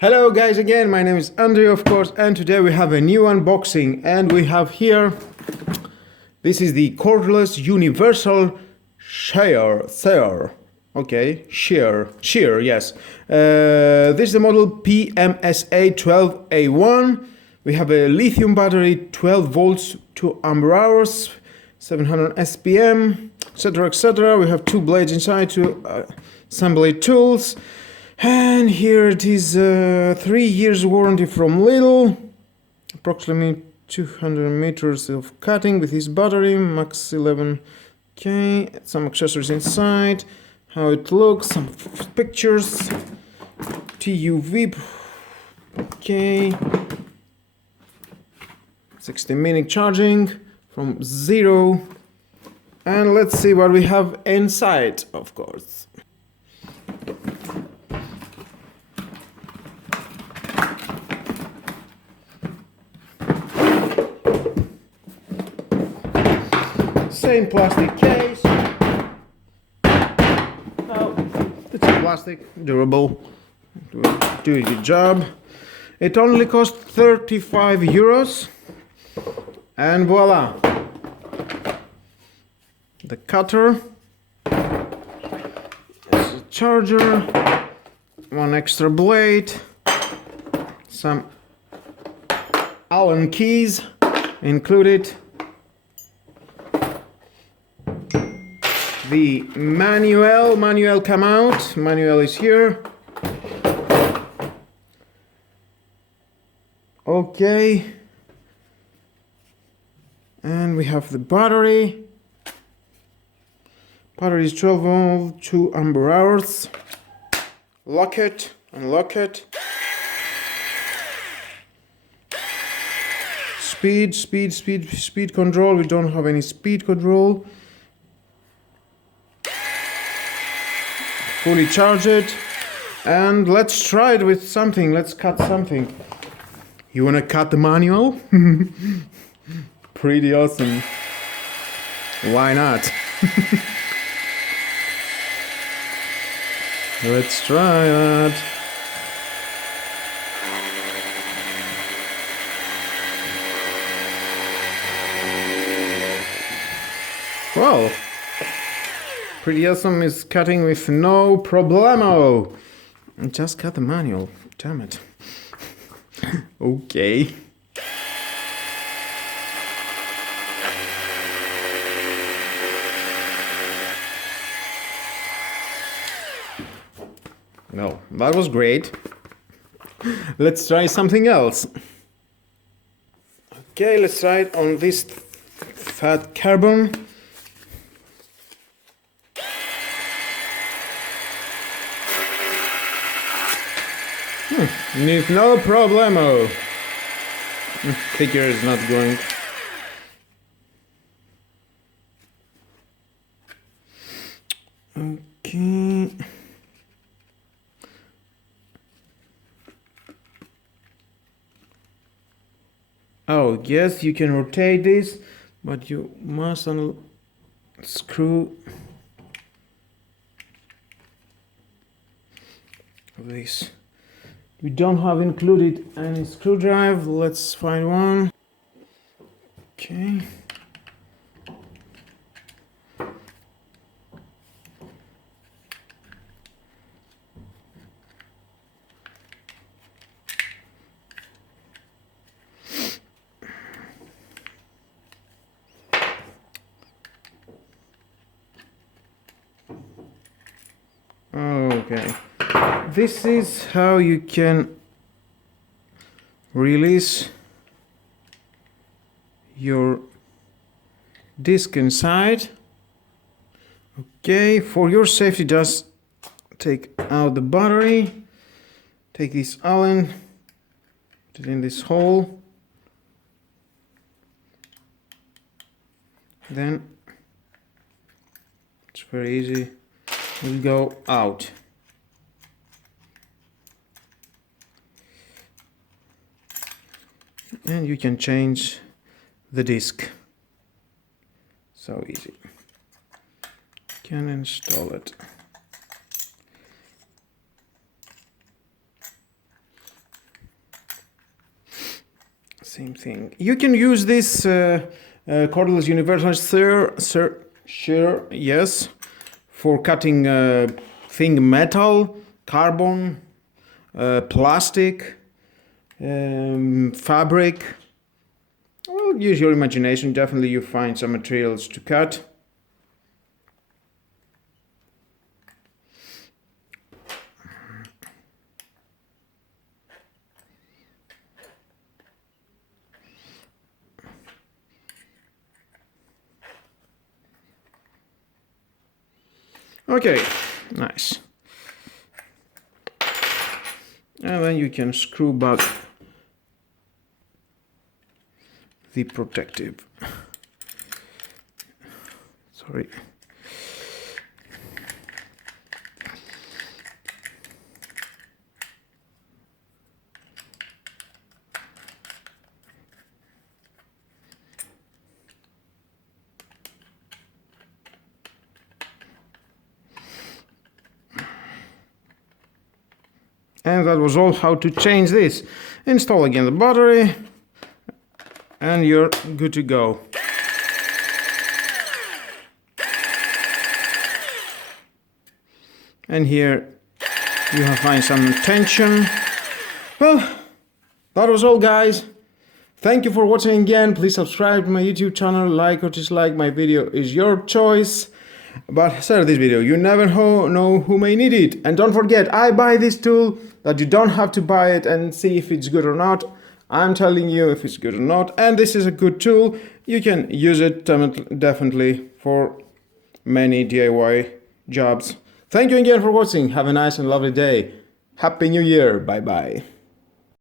Hello guys again, my name is Andrew of course, and today we have a new unboxing, and we have here, this is the cordless universal shear, yes. This is the model PMSA 12A1. We have a lithium battery, 12 volts, 2 ampere hours, 700 SPM, etc, etc. We have two blades inside, two assembly tools. And here it is, 3 years warranty from Lidl, approximately 200 meters of cutting with this battery, max 11K, some accessories inside, how it looks, some pictures, TUV, okay, 60-minute charging from 0, and let's see what we have inside, of course. Same plastic case. Oh, it's a plastic, durable, do a good job. It only cost 35 euros, and voila, the cutter, there's a charger, one extra blade, some Allen keys included. The manual come out, manual is here. Okay. And we have the battery. Battery is 12 volt, 2 ampere hours. Lock it, unlock it. Speed control. We don't have any speed control. Fully charge it, and let's try it with something. Let's cut something. You wanna cut the manual? Pretty awesome. Why not? Let's try that. Well, pretty awesome, is cutting with no problemo. Just cut the manual, damn it. Okay. No, that was great. Let's try something else. Okay, let's try it on this fat carbon. With no problemo. Figure is not going. Okay. Oh, yes, you can rotate this, but you must unscrew this. We don't have included any screwdriver. Let's find one. Okay. Okay. This is how you can release your disc inside. Okay, for your safety, just take out the battery, take this Allen, put it in this hole, then it's very easy, will go out. And you can change the disc. So easy. Can install it. same thing. You can use this cordless universal shear, yes, for cutting thin metal, carbon, plastic, fabric. Well, use your imagination. Definitely you find some materials to cut. Okay, nice. And then you can screw back the protective. Sorry. And that was all how to change this. Install again the battery and you're good to go. And here you have find some tension. Well, that was all, guys. Thank you for watching again. Please subscribe to my YouTube channel, like or dislike my video is your choice. But share this video, you never know who may need it. And don't forget, I buy this tool that you don't have to buy it and see if it's good or not. I'm telling you if it's good or not. And this is a good tool. You can use it definitely for many DIY jobs. Thank you again for watching. Have a nice and lovely day. Happy New Year. Bye bye.